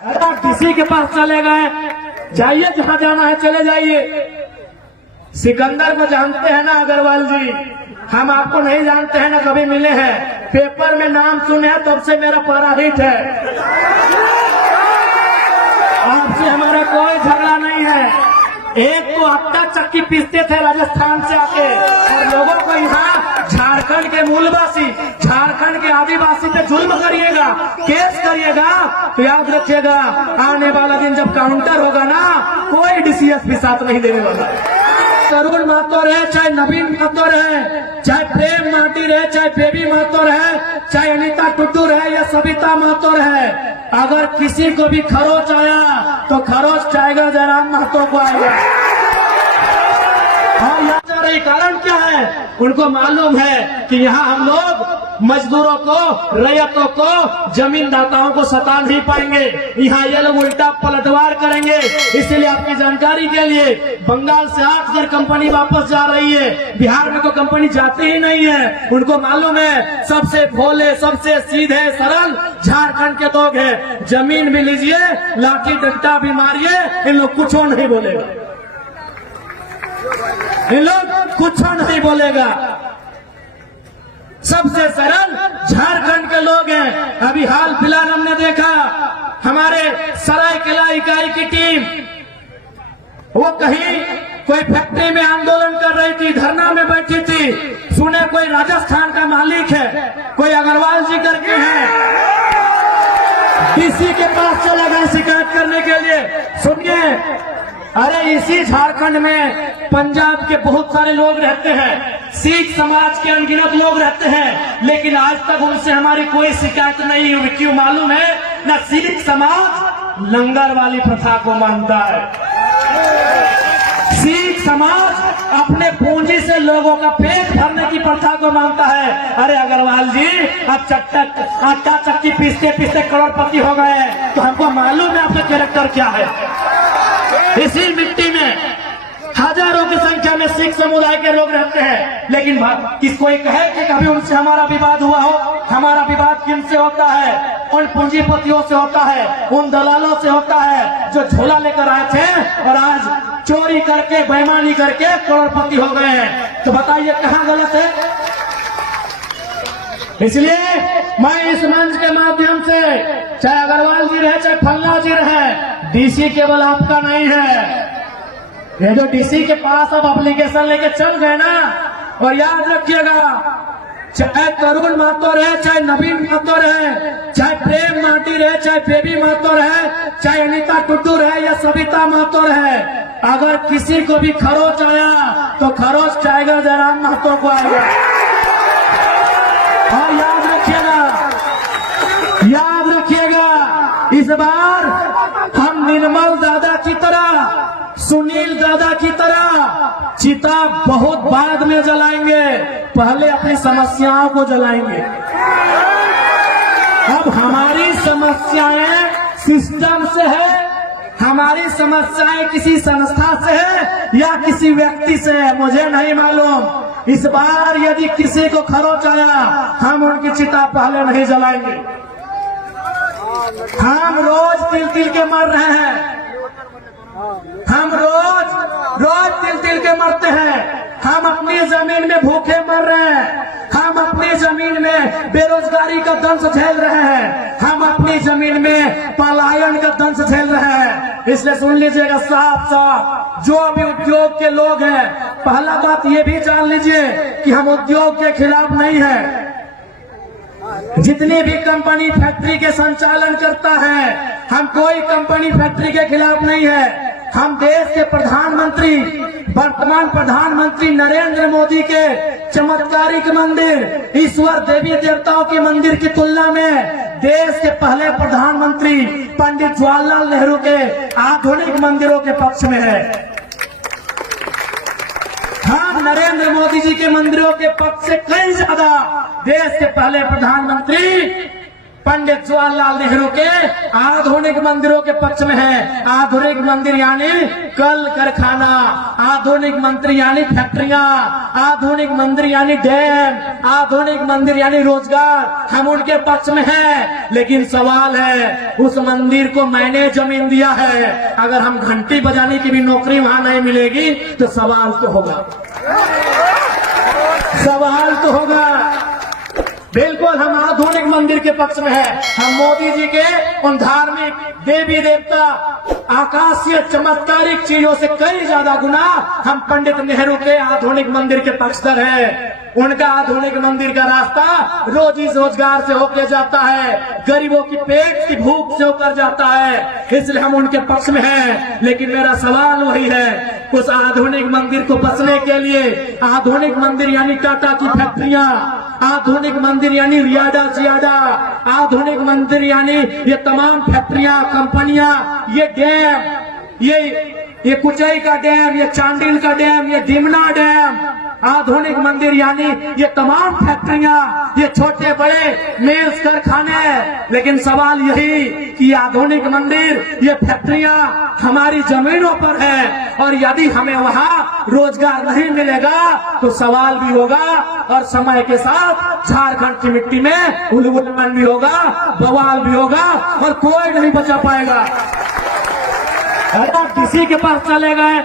अरे आप डीसी के पास चले गए, जाइए जहां जाना है चले जाइए। सिकंदर को जानते हैं ना अग्रवाल जी, हम आपको नहीं जानते हैं ना कभी मिले हैं, पेपर में नाम सुने हैं तब से मेरा पारा हिट है। आपसे हमारा कोई झगड़ा नहीं है। एक तो आटा चक्की पीसते थे राजस्थान से आके, और लोगों को यहाँ झारखंड के मूलवासी, झारखंड के आदिवासी पे जुल्म करिएगा, केस करिएगा, तो याद रखिएगा आने वाला दिन जब काउंटर होगा ना, कोई डीसीएस भी साथ नहीं देने वाला। तरुण महतो रहे, चाहे नवीन महतो रहे, चाहे प्रेम माटी रहे, चाहे बेबी महतो रहे, चाहे अनीता टुड्डू रहे या सविता महतो रहे, अगर किसी को भी खरोच आया तो खरोच टाइगर जयराम महतो को आएगा। और यहाँ जा रही कारण क्या है, उनको मालूम है कि यहाँ हम लोग मजदूरों को, रैयतों को, जमीनदाताओं को सता नहीं पाएंगे, यहाँ ये लोग उल्टा पलटवार करेंगे। इसलिए आपकी जानकारी के लिए बंगाल से 8,000 कंपनी वापस जा रही है, बिहार में तो कंपनी जाती ही नहीं है। उनको मालूम है सबसे भोले, सबसे सीधे सरल झारखंड के लोग हैं। जमीन भी लीजिए, लाठी डंडा भी मारिए, इन लोग कुछ नहीं बोलेगा, इन लोग कुछ नहीं बोलेगा। सबसे सरल झारखंड के लोग हैं। अभी हाल फिलहाल हमने देखा हमारे सरायकेला इकाई की टीम, वो कहीं कोई फैक्ट्री में आंदोलन कर रही थी, धरना में बैठी थी, सुने कोई राजस्थान का मालिक है, कोई अग्रवाल जी करके हैं, डीसी के पास चला गया शिकायत करने के लिए। सुनिए, अरे इसी झारखंड में पंजाब के बहुत सारे लोग रहते हैं, सिख समाज के अनगिनत लोग रहते हैं, लेकिन आज तक उनसे हमारी कोई शिकायत नहीं हुई। क्यों मालूम है? न सिख समाज लंगर वाली प्रथा को मानता है, सिख समाज अपने पूंजी से लोगों का पेट भरने की प्रथा को मानता है। अरे अग्रवाल जी, अब आटा चक्की पीसते पीसते करोड़पति हो गए, तो हमको मालूम है आपका कैरेक्टर क्या है। इसी मिट्टी में हजारों की संख्या में सिख समुदाय के लोग रहते हैं, लेकिन किस कोई कहे कि कभी उनसे हमारा विवाद हुआ हो? हमारा विवाद किनसे होता है? उन पूंजीपतियों से होता है, उन दलालों से होता है जो झोला लेकर आए थे और आज चोरी करके, बेईमानी करके करोड़पति हो गए हैं। तो बताइए कहाँ गलत है? इसलिए मैं इस मंच के माध्यम से, चाहे अग्रवाल जी रहे, चाहे फल्ला जी रहे, डीसी केवल आपका नहीं है। ये जो डीसी के पास अब एप्लीकेशन लेके चल गए ना, और याद रखिएगा, चाहे तरुण महतो रहे, चाहे नवीन महतो रहे, चाहे प्रेम माटी रहे, चाहे बेबी महतो रहे, चाहे अनीता टुड्डू रहे या सविता महतो रहे, अगर किसी को भी खरोच आया तो खरोच टाइगर जयराम महतो को आएगा। और याद रखिएगा, इस बार हम निर्मल दादा की तरह, सुनील दादा की तरह चिता बहुत बाद में जलाएंगे, पहले अपनी समस्याओं को जलाएंगे। अब हमारी समस्याएं सिस्टम से है, हमारी समस्याएं किसी संस्था से है या किसी व्यक्ति से है, मुझे नहीं मालूम। इस बार यदि किसी को खरोच आया, हम उनकी चिता पहले नहीं जलाएंगे। हम रोज तिल तिल के मर रहे हैं, हम रोज तिल तिल के मरते हैं। हम अपनी जमीन में भूखे मर रहे हैं, हम अपनी जमीन में बेरोजगारी का दंश झेल रहे हैं, हम अपनी जमीन में पलायन का दंश झेल रहे हैं। इसलिए सुन लीजिएगा साफ साफ, जो भी उद्योग के लोग हैं, पहला बात ये भी जान लीजिए कि हम उद्योग के खिलाफ नहीं है। जितनी भी कंपनी फैक्ट्री के संचालन करता है, हम कोई कंपनी फैक्ट्री के खिलाफ नहीं है। हम देश के प्रधानमंत्री, वर्तमान प्रधानमंत्री नरेंद्र मोदी के चमत्कारिक मंदिर, ईश्वर देवी देवताओं के मंदिर की तुलना में देश के पहले प्रधानमंत्री पंडित जवाहरलाल नेहरू के आधुनिक मंदिरों के पक्ष में है। हम नरेंद्र मोदी जी के मंदिरों के पक्ष से कई ज्यादा देश के पहले प्रधानमंत्री पंडित जवाहरलाल नेहरू के आधुनिक मंदिरों के पक्ष में है। आधुनिक मंदिर यानी कल कारखाना, आधुनिक मंदिर यानी फैक्ट्रियां, आधुनिक मंदिर यानी डैम, आधुनिक मंदिर यानी रोजगार। हम उनके पक्ष में हैं, लेकिन सवाल है उस मंदिर को मैंने जमीन दिया है, अगर हम घंटी बजाने की भी नौकरी वहां नहीं मिलेगी तो सवाल तो होगा, सवाल तो होगा। बिल्कुल हम आधुनिक मंदिर के पक्ष में है। हम मोदी जी के उन धार्मिक देवी देवता आकाशीय चमत्कारिक चीजों से कई ज्यादा गुना हम पंडित नेहरू के आधुनिक मंदिर के पक्षधर हैं। उनका आधुनिक मंदिर का रास्ता रोजी रोजगार से होकर जाता है, गरीबों की पेट की भूख से होकर जाता है, इसलिए हम उनके पक्ष में हैं। लेकिन मेरा सवाल वही है, उस आधुनिक मंदिर को बचने के लिए, आधुनिक मंदिर यानी टाटा की फैक्ट्रियां, आधुनिक मंदिर यानी रियाडा जियाडा, आधुनिक मंदिर यानी ये तमाम फैक्ट्रियां, कंपनियां, ये डैम, ये कुचई का डैम, ये चांडिल का डैम, ये डिमना डैम, आधुनिक मंदिर यानी ये तमाम फैक्ट्रियां, ये छोटे बड़े मिल्स कारखाने। लेकिन सवाल यही कि आधुनिक मंदिर, ये फैक्ट्रियां हमारी जमीनों पर है, और यदि हमें वहां रोजगार नहीं मिलेगा तो सवाल भी होगा, और समय के साथ झारखंड की मिट्टी में उलगुलान भी होगा, बवाल भी होगा, और कोई नहीं बचा पाएगा। अगर किसी के पास चले गए,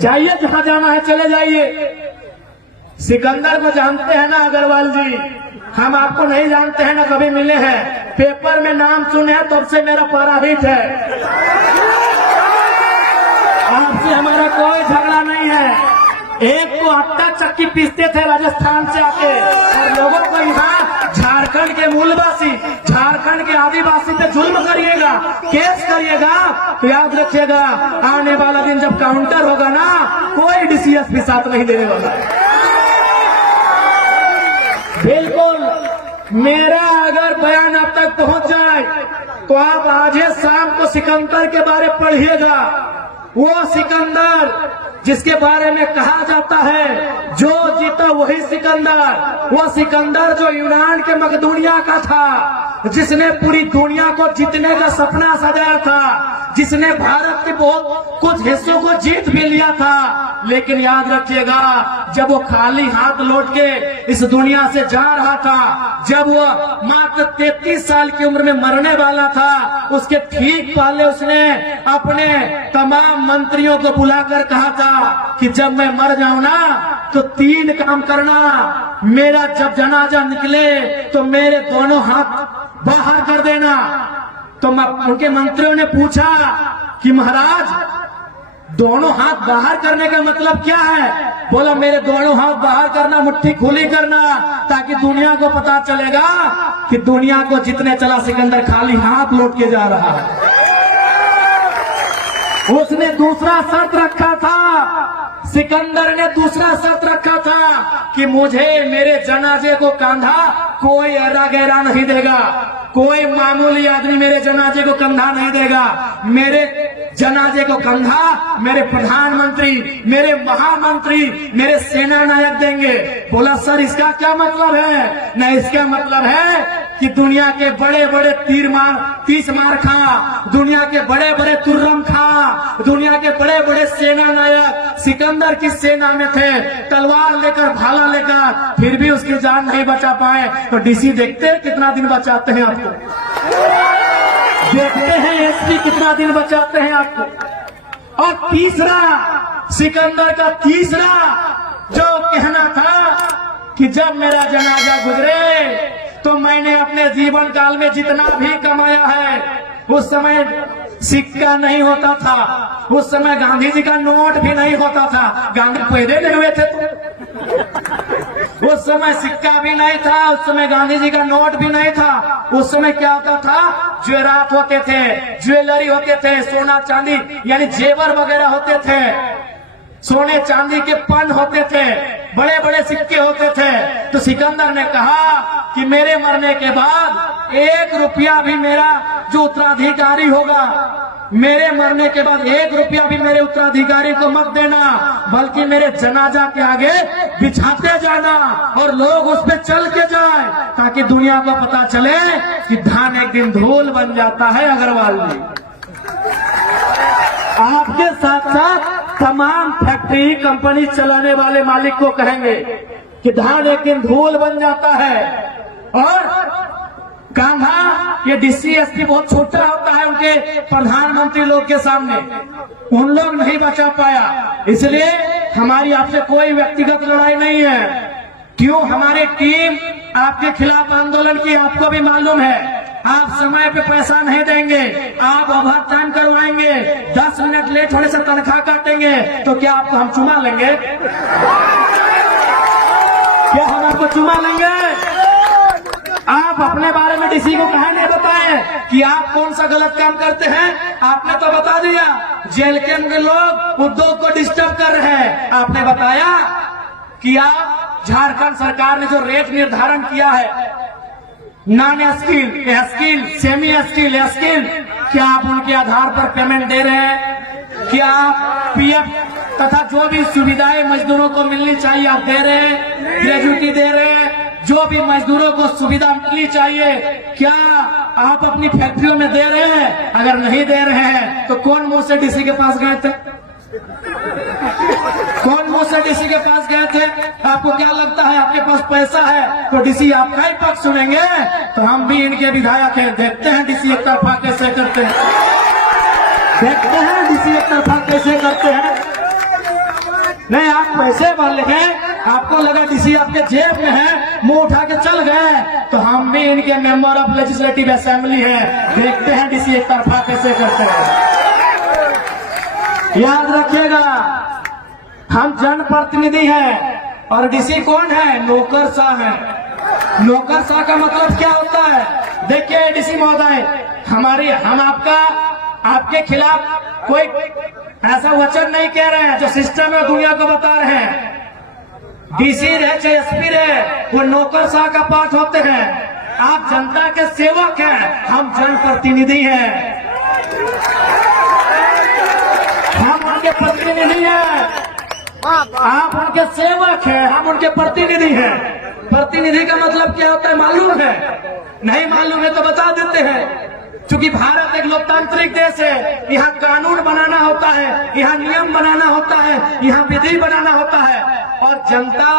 जाइए जहां जाना है चले जाइए। सिकंदर को जानते हैं ना अग्रवाल जी, हम आपको नहीं जानते हैं ना कभी मिले हैं, पेपर में नाम सुने हैं तब से मेरा पारा हिट है। आपसे हमारा कोई झगड़ा नहीं है। एक तो आटा चक्की पीसते थे राजस्थान से आके, और लोगों को यहाँ झारखंड के मूलवासी, झारखंड के आदिवासी पे जुल्म करिएगा, केस करिएगा, तो याद रखिएगा आने वाला दिन जब काउंटर होगा ना, कोई डीसीएस भी साथ नहीं देने वाला। बिल्कुल मेरा अगर बयान आप तक पहुंच जाए तो आप आज शाम को सिकंदर के बारे पढ़िएगा। वो सिकंदर जिसके बारे में कहा जाता है जो जीता वही सिकंदर, वो सिकंदर जो यूनान के मकदूनिया का था, जिसने पूरी दुनिया को जीतने का सपना सजाया था, जिसने भारत के बहुत कुछ हिस्सों को जीत भी लिया था। लेकिन याद रखिएगा, जब वो खाली हाथ लौट के इस दुनिया से जा रहा था, जब वो मात्र 33 साल की उम्र में मरने वाला था, उसके ठीक पहले उसने अपने तमाम मंत्रियों को बुलाकर कहा था कि जब मैं मर जाऊं ना तो 3 काम करना, मेरा जब जनाजा निकले तो मेरे दोनों हाथ बाहर कर देना। तो उनके मंत्रियों ने पूछा कि महाराज दोनों हाथ बाहर करने का मतलब क्या है? बोला मेरे दोनों हाथ बाहर करना, मुट्ठी खुली करना, ताकि दुनिया को पता चलेगा कि दुनिया को जितने चला सिकंदर खाली हाथ लौट के जा रहा है। उसने दूसरा शर्त रखा था, सिकंदर ने दूसरा शर्त रखा था कि मुझे मेरे जनाजे को कंधा कोई अरा गहरा नहीं देगा, कोई मामूली आदमी मेरे जनाजे को कंधा नहीं देगा। मेरे जनाजे को कंधा मेरे प्रधानमंत्री, मेरे महामंत्री, मेरे सेना नायक देंगे। बोला सर इसका क्या मतलब है? नहीं, इसका मतलब है कि दुनिया के बड़े बड़े तीस मार खा, दुनिया के बड़े बड़े तुर्रम खा, दुनिया के बड़े बड़े सेना नायक सिकंदर की सेना में थे, तलवार लेकर भाला लेकर, फिर भी उसकी जान नहीं बचा पाए। तो डीसी देखते हैं कितना दिन बचाते हैं आपको, देखते हैं एसपी कितना दिन बचाते हैं आपको। और तीसरा, सिकंदर का तीसरा जो कहना था कि जब मेरा जनाजा गुजरे तो मैंने अपने जीवन काल में जितना भी कमाया है, उस समय सिक्का नहीं होता था, उस समय गांधी जी का नोट भी नहीं होता था, गांधी पैदे नहीं हुए थे तो उस समय सिक्का भी नहीं था, उस समय गांधी जी का नोट भी नहीं था। उस समय क्या होता था? ज्वेरात होते थे, ज्वेलरी होते थे, सोना चांदी यानी जेवर वगैरह होते थे, सोने चांदी के पन होते थे, बड़े बड़े सिक्के होते थे। तो सिकंदर ने कहा कि मेरे मरने के बाद 1 रुपया भी मेरा जो उत्तराधिकारी होगा मेरे मरने के बाद 1 रुपया भी मेरे उत्तराधिकारी को मत देना, बल्कि मेरे जनाजा के आगे बिछाते जाना और लोग उस पे चल के जाए, ताकि दुनिया को पता चले कि धान एक दिन धूल बन जाता है। अग्रवाल जी, आपके साथ साथ तमाम फैक्ट्री कंपनी चलाने वाले मालिक को कहेंगे कि धान एक दिन धूल बन जाता है। और कान्हा, ये डीसी एसपी बहुत छोटा होता है उनके प्रधानमंत्री लोग के सामने, उन लोग नहीं बचा पाया। इसलिए हमारी आपसे कोई व्यक्तिगत लड़ाई नहीं है। क्यों हमारी टीम आपके खिलाफ आंदोलन की, आपको भी मालूम है। आप समय पे पैसा नहीं देंगे, आप ओवर टाइम करवाएंगे, 10 मिनट लेट होने से तनख्वाह काटेंगे, तो क्या आपको हम चुमा लेंगे? क्या हम आपको चुमा लेंगे? आप अपने बारे में डीसी को कहा नहीं बताए कि आप कौन सा गलत काम करते हैं? आपने तो बता दिया जेल के अंदर लोग उद्योग को डिस्टर्ब कर रहे हैं। आपने बताया कि आप झारखंड सरकार ने जो रेट निर्धारण किया है, non skill, skill, semi skill, skill, क्या आप उनके आधार पर पेमेंट दे रहे हैं? क्या आप पीएफ तथा जो भी सुविधाएं मजदूरों को मिलनी चाहिए आप दे रहे हैं? ग्रेजुटी दे रहे हैं? जो भी मजदूरों को सुविधा मिलनी चाहिए क्या आप अपनी फैक्ट्रियों में दे रहे हैं? अगर नहीं दे रहे हैं तो कौन मुंह से डीसी के पास गए थे? कौन मुंह से डीसी के पास गए थे? आपको क्या लगता है आपके पास पैसा है तो डीसी आपका ही पक्ष सुनेंगे? तो हम भी इनके विधायक हैं, देखते हैं डीसी एक तरफा कैसे करते हैं, देखते हैं डीसी एक तरफा कैसे करते हैं। नहीं, आप पैसे वाले हैं, आपको लगा डीसी आपके जेब में है, मुंह उठा के चल गए, तो हम भी इनके मेंबर ऑफ लेजिस्लेटिव असेंबली हैं, देखते हैं डीसी एक तरफा कैसे करते हैं। याद रखिएगा, हम जनप्रतिनिधि हैं और डीसी कौन है? नौकरशाह है। नौकरशाह का मतलब क्या होता है? देखिए डीसी महोदय, हम आपके खिलाफ कोई ऐसा वचन नहीं कह रहे हैं, जो सिस्टम है दुनिया को बता रहे हैं। डीसी रहे चाहे एसपी रहे, वो नौकरशाह का पाठ होते हैं। आप जनता के सेवक हैं, हम जनप्रतिनिधि हैं, हम उनके प्रतिनिधि हैं, आप उनके सेवक हैं, हम उनके प्रतिनिधि हैं। प्रतिनिधि का मतलब क्या होता है मालूम है? नहीं मालूम है तो बता देते हैं। क्योंकि भारत एक लोकतांत्रिक देश है, यहाँ कानून बनाना होता है, यहाँ नियम बनाना होता है, यहाँ विधि बनाना होता है, और जनता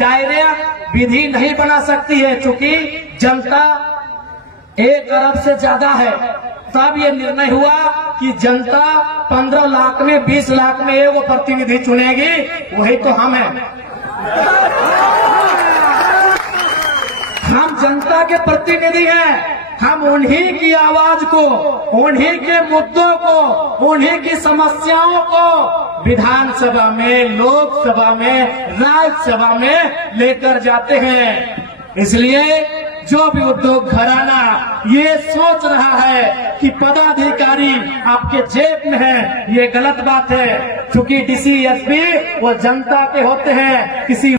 डायरेक्ट विधि नहीं बना सकती है। क्योंकि जनता 1 अरब से ज्यादा है, तब ये निर्णय हुआ कि जनता 15 लाख में 20 लाख में एगो प्रतिनिधि चुनेगी, वही तो हम हैं। हम जनता के प्रतिनिधि हैं, हम उन्हीं की आवाज को, उन्हीं के मुद्दों को, उन्हीं की समस्याओं को विधानसभा में, लोकसभा में, राज्यसभा में लेकर जाते हैं। इसलिए जो भी उद्योग घराना ये सोच रहा है कि पदाधिकारी आपके जेब में है, ये गलत बात है। क्योंकि डीसी एसपी वो जनता के होते हैं, किसी